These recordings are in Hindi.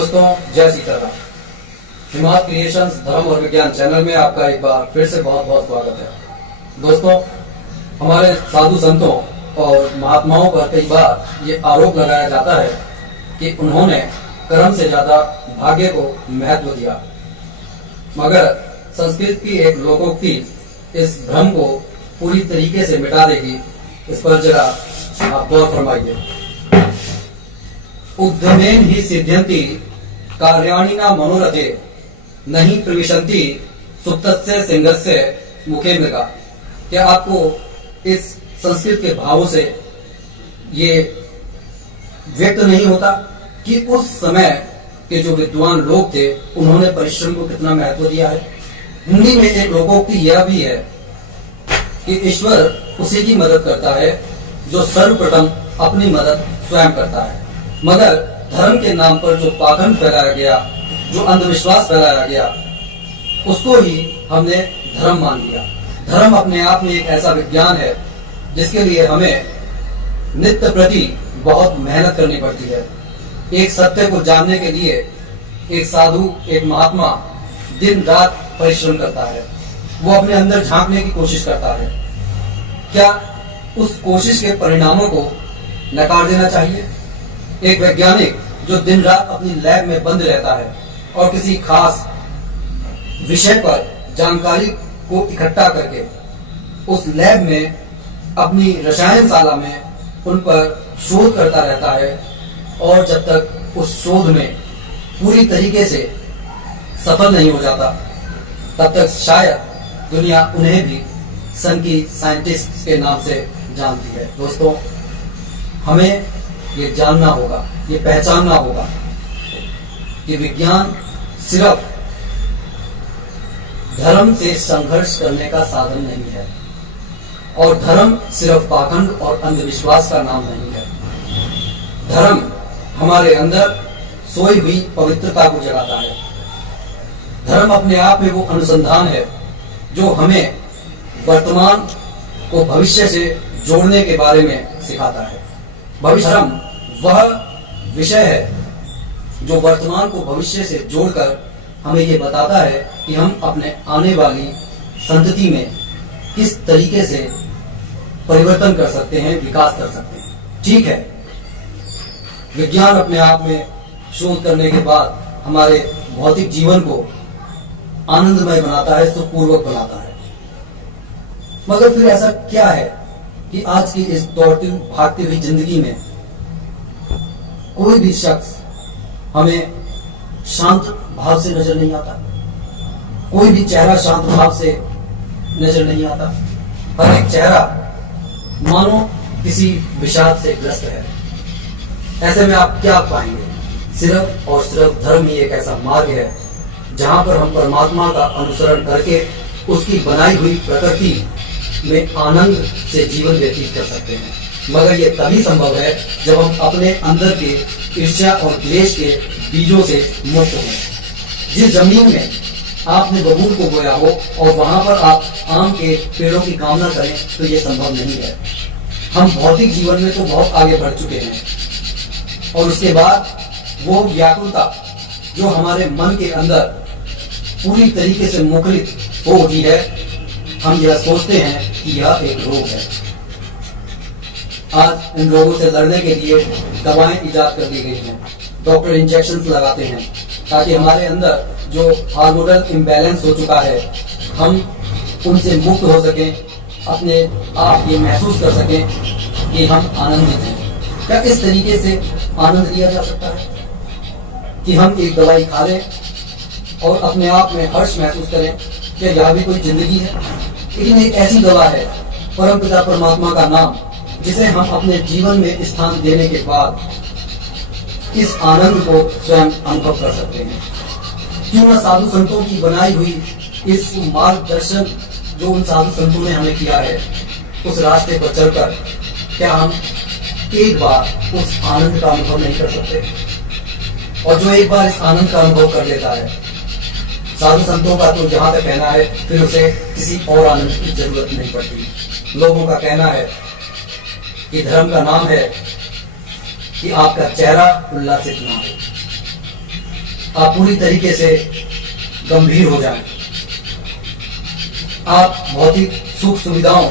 दोस्तों जय सीताराम। हिमात क्रिएशंस धर्म और विज्ञान चैनल में आपका एक बार फिर से बहुत बहुत स्वागत है। दोस्तों, हमारे साधु संतों और महात्माओं पर कई बार ये आरोप लगाया जाता है कि उन्होंने कर्म से ज्यादा भाग्य को महत्व दिया, मगर संस्कृत की एक लोकोक्ति इस भ्रम को पूरी तरीके से मिटा देगी। इस पर जरा आप गौर फरमाइए। उद्यमेन ही सिद्ध्यन्ति कार्याणि न मनोरथे नहीं प्रविशन्ति सुप्तस्य सिंहस्य मुखे मृगा। क्या आपको इस संस्कृत के भावों से ये व्यक्त नहीं होता कि उस समय के जो विद्वान लोग थे उन्होंने परिश्रम को कितना महत्व दिया है? हिंदी में एक लोकोक्ति यह भी है कि ईश्वर उसी की मदद करता है जो सर्वप्रथम अपनी मदद स्वयं करता है। मगर धर्म के नाम पर जो पाखंड फैलाया गया, जो अंधविश्वास फैलाया गया, उसको ही हमने धर्म मान लिया। धर्म अपने आप में एक ऐसा विज्ञान है जिसके लिए हमें नित्य प्रति बहुत मेहनत करनी पड़ती है। एक सत्य को जानने के लिए एक साधु, एक महात्मा दिन रात परिश्रम करता है, वो अपने अंदर झांकने की कोशिश करता है। क्या उस कोशिश के परिणामों को नकार देना चाहिए? एक वैज्ञानिक जो दिन रात अपनी लैब में बंद रहता है और किसी खास विषय पर जानकारी को इकट्ठा करके उस लैब में, अपनी रसायनशाला में उन पर शोध करता रहता है, और जब तक उस शोध में पूरी तरीके से सफल नहीं हो जाता तब तक शायद दुनिया उन्हें भी सन की साइंटिस्ट के नाम से जानती है। दोस्तों, हमें ये जानना होगा, ये पहचानना होगा कि विज्ञान सिर्फ धर्म से संघर्ष करने का साधन नहीं है, और धर्म सिर्फ पाखंड और अंधविश्वास का नाम नहीं है। धर्म हमारे अंदर सोई हुई पवित्रता को जगाता है। धर्म अपने आप में वो अनुसंधान है जो हमें वर्तमान को भविष्य से जोड़ने के बारे में सिखाता है। भविष्य धर्म वह विषय है जो वर्तमान को भविष्य से जोड़कर हमें ये बताता है कि हम अपने आने वाली संतति में किस तरीके से परिवर्तन कर सकते हैं, विकास कर सकते हैं। ठीक है, विज्ञान अपने आप में शोध करने के बाद हमारे भौतिक जीवन को आनंदमय बनाता है, सुखपूर्वक बनाता है, मगर फिर ऐसा क्या है कि आज की इस दौड़ती भागती हुई जिंदगी में कोई भी शख्स हमें शांत भाव से नजर नहीं आता, कोई भी चेहरा शांत भाव से नजर नहीं आता। हर एक चेहरा मानो किसी विषाद से ग्रस्त है। ऐसे में आप क्या पाएंगे? सिर्फ और सिर्फ धर्म ही एक ऐसा मार्ग है जहां पर हम परमात्मा का अनुसरण करके उसकी बनाई हुई प्रकृति में आनंद से जीवन व्यतीत कर सकते हैं। मगर ये तभी संभव है जब हम अपने अंदर के ईर्ष्या और द्वेष के बीजों से मुक्त हों। जिस जमीन में आपने बबूल को बोया हो और वहां पर आप आम के पेड़ों की कामना करें तो ये संभव नहीं है। हम भौतिक जीवन में तो बहुत आगे बढ़ चुके हैं, और उसके बाद वो व्याकुलता जो हमारे मन के अंदर पूरी तरीके से मुखरित हो गई है, हम यह सोचते हैं कि यह एक रोग है। आज इन रोगों से लड़ने के लिए दवाएं इजाद कर दी गई हैं। डॉक्टर इंजेक्शंस लगाते हैं ताकि हमारे अंदर जो हार्मोनल इम्बैलेंस हो चुका है हम उनसे मुक्त हो सकें, अपने आप ये महसूस कर सकें कि हम आनंदित हैं। क्या इस तरीके से आनंद लिया जा सकता है कि हम एक दवाई खा लें और अपने आप में हर्ष महसूस करें? क्या यह भी कोई जिंदगी है? लेकिन एक ऐसी दवा है परमपिता परमात्मा का नाम, जिसे हम अपने जीवन में स्थान देने के बाद इस आनंद को स्वयं अनुभव कर सकते हैं। क्यों न साधु संतों की बनाई हुई इस मार्गदर्शन जो उन साधु संतों ने हमें किया है, उस रास्ते पर चलकर क्या हम एक बार उस आनंद का अनुभव नहीं कर सकते? और जो एक बार इस आनंद का अनुभव कर लेता है, साधु संतों का तो जहां तक कहना है फिर उसे किसी और आनंद की जरूरत नहीं पड़ती। लोगों का कहना है कि धर्म का नाम है कि आपका चेहरा उल्लासित ना हो। आप पूरी तरीके से गंभीर हो जाएं। आप भौतिक सुख सुविधाओं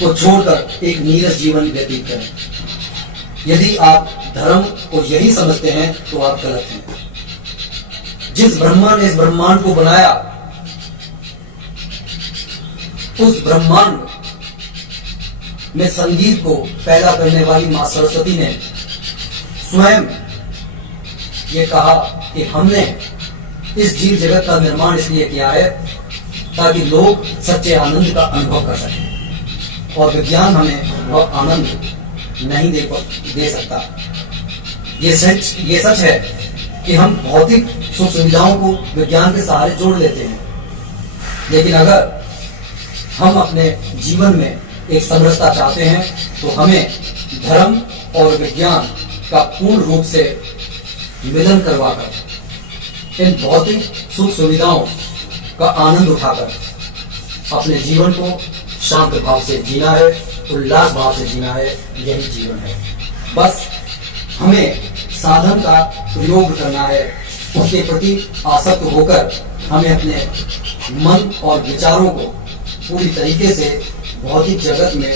को छोड़कर एक नीरस जीवन व्यतीत करें। यदि आप धर्म को यही समझते हैं तो आप गलत हैं। जिस ब्रह्मा ने इस ब्रह्मांड को बनाया, उस ब्रह्मांड में संगीत को पैदा करने वाली मां सरस्वती ने स्वयं ये कहा कि हमने इस जीव जगत का निर्माण इसलिए किया है ताकि लोग सच्चे आनंद का अनुभव कर सकें, और विज्ञान हमें वह आनंद नहीं दे सकता। ये सच है कि हम भौतिक सुख सुविधाओं को विज्ञान के सहारे जोड़ लेते हैं, लेकिन अगर हम अपने जीवन में एक समरसता चाहते हैं तो हमें धर्म और विज्ञान का पूर्ण रूप से मिलन करवाकर इन भौतिक सुख सुविधाओं का आनंद उठाकर अपने जीवन को शांत भाव से जीना है, उल्लास भाव से जीना है। यही जीवन है। बस हमें साधन का प्रयोग करना है, उसके प्रति आसक्त होकर हमें अपने मन और विचारों को पूरी तरीके से भौतिक जगत में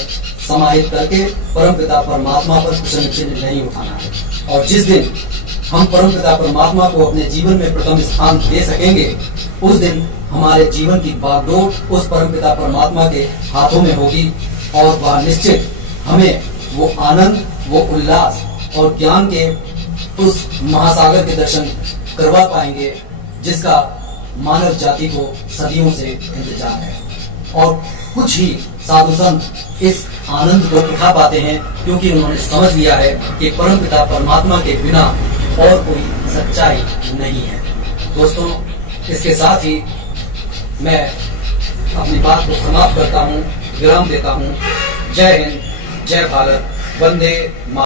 समाहित करके परमपिता परमात्मा पर प्रसन्न चिन्ह नहीं उठाना है। और जिस दिन हम परमपिता परमात्मा को अपने जीवन में प्रथम स्थान दे सकेंगे, उस दिन हमारे जीवन की बागडोर उस परमपिता परमात्मा के हाथों में होगी, और वह निश्चित हमें वो आनंद, वो उल्लास और ज्ञान के उस महासागर के दर्शन करवा पाएंगे जिसका मानव जाति को सदियों से इंतजार है। और कुछ ही साधु संत इस आनंद को उठा पाते हैं क्योंकि उन्होंने समझ लिया है कि परमपिता परमात्मा के बिना और कोई सच्चाई नहीं है। दोस्तों, इसके साथ ही मैं अपनी बात को समाप्त करता हूँ, विराम देता हूँ। जय हिंद, जय भारत, वंदे मातरम।